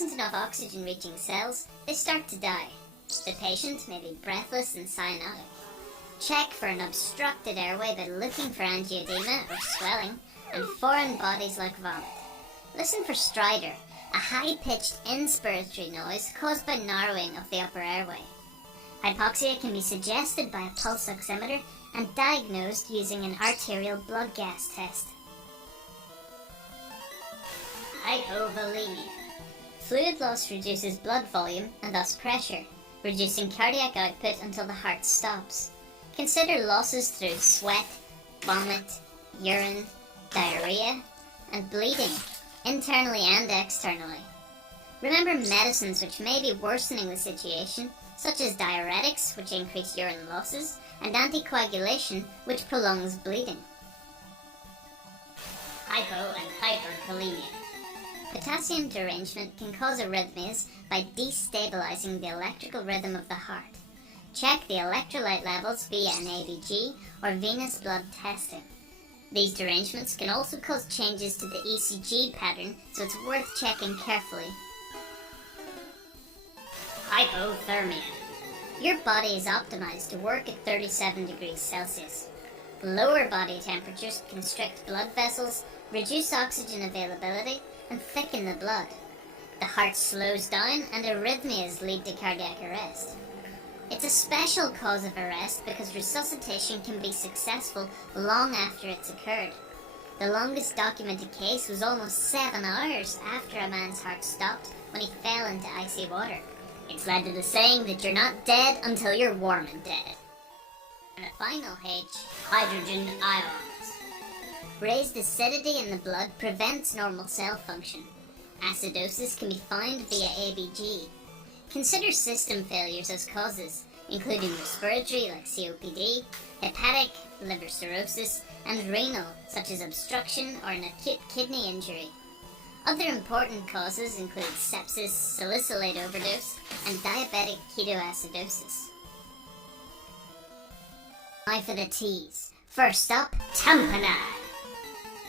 isn't enough oxygen reaching cells, they start to die. The patient may be breathless and cyanotic. Check for an obstructed airway by looking for angioedema or swelling and foreign bodies like vomit. Listen for stridor, a high-pitched inspiratory noise caused by narrowing of the upper airway. Hypoxia can be suggested by a pulse oximeter and diagnosed using an arterial blood gas test. Hypovolemia. Fluid loss reduces blood volume and thus pressure, reducing cardiac output until the heart stops. Consider losses through sweat, vomit, urine, diarrhea, and bleeding, internally and externally. Remember medicines which may be worsening the situation, such as diuretics, which increase urine losses, and anticoagulation, which prolongs bleeding. Hypo and hyperkalemia. Potassium derangement can cause arrhythmias by destabilizing the electrical rhythm of the heart. Check the electrolyte levels via an ABG or venous blood testing. These derangements can also cause changes to the ECG pattern, so it's worth checking carefully. Hypothermia. Your body is optimized to work at 37 degrees Celsius. Lower body temperatures constrict blood vessels, reduce oxygen availability, and thicken the blood. The heart slows down and arrhythmias lead to cardiac arrest. It's a special cause of arrest because resuscitation can be successful long after it's occurred. The longest documented case was almost 7 hours after a man's heart stopped when he fell into icy water. It's led to the saying that you're not dead until you're warm and dead. And the final H, hydrogen ions. Raised acidity in the blood prevents normal cell function. Acidosis can be found via ABG. Consider system failures as causes, including respiratory like COPD, hepatic, liver cirrhosis, and renal, such as obstruction or an acute kidney injury. Other important causes include sepsis, salicylate overdose, and diabetic ketoacidosis. Now for the T's. First up, tamponade.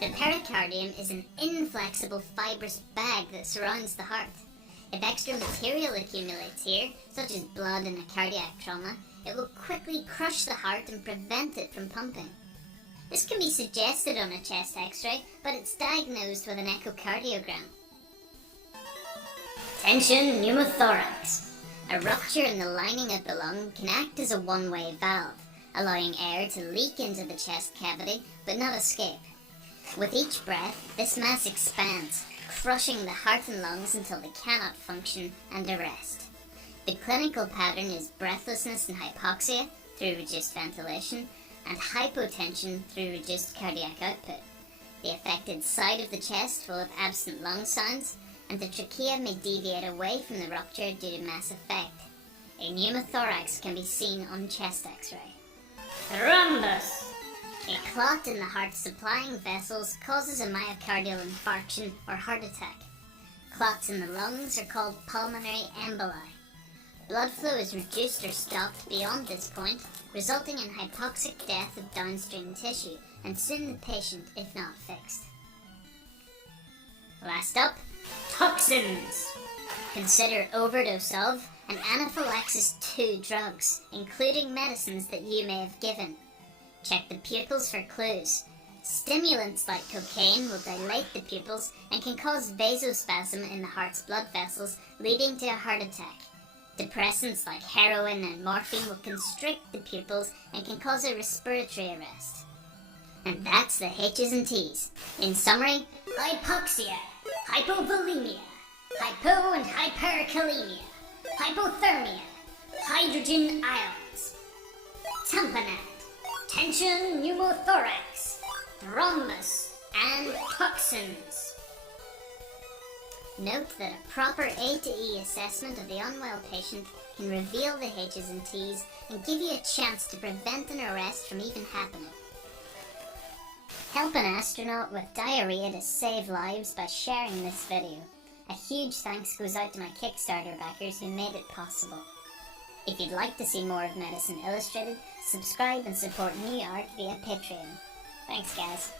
The pericardium is an inflexible fibrous bag that surrounds the heart. If extra material accumulates here, such as blood in a cardiac trauma, it will quickly crush the heart and prevent it from pumping. This can be suggested on a chest x-ray, but it's diagnosed with an echocardiogram. Tension pneumothorax. A rupture in the lining of the lung can act as a one-way valve, allowing air to leak into the chest cavity but not escape. With each breath, this mass expands, crushing the heart and lungs until they cannot function and arrest. The clinical pattern is breathlessness and hypoxia through reduced ventilation, and hypotension through reduced cardiac output. The affected side of the chest will have absent lung sounds, and the trachea may deviate away from the rupture due to mass effect. A pneumothorax can be seen on chest x-ray. Thrombus. A clot in the heart's supplying vessels causes a myocardial infarction or heart attack. Clots in the lungs are called pulmonary emboli. Blood flow is reduced or stopped beyond this point, resulting in hypoxic death of downstream tissue, and soon the patient, if not fixed. Last up, toxins. Consider overdose of and anaphylaxis to drugs, including medicines that you may have given. Check the pupils for clues. Stimulants like cocaine will dilate the pupils and can cause vasospasm in the heart's blood vessels, leading to a heart attack. Depressants like heroin and morphine will constrict the pupils and can cause a respiratory arrest. And that's the H's and T's. In summary, hypoxia, hypovolemia, hypo and hyperkalemia, hypothermia, hydrogen ions, tamponade, tension pneumothorax, thrombus, and toxins. Note that a proper A to E assessment of the unwell patient can reveal the H's and T's and give you a chance to prevent an arrest from even happening. Help an astronaut with diarrhea to save lives by sharing this video. A huge thanks goes out to my Kickstarter backers who made it possible. If you'd like to see more of Medicine Illustrated, subscribe and support new art via Patreon. Thanks guys.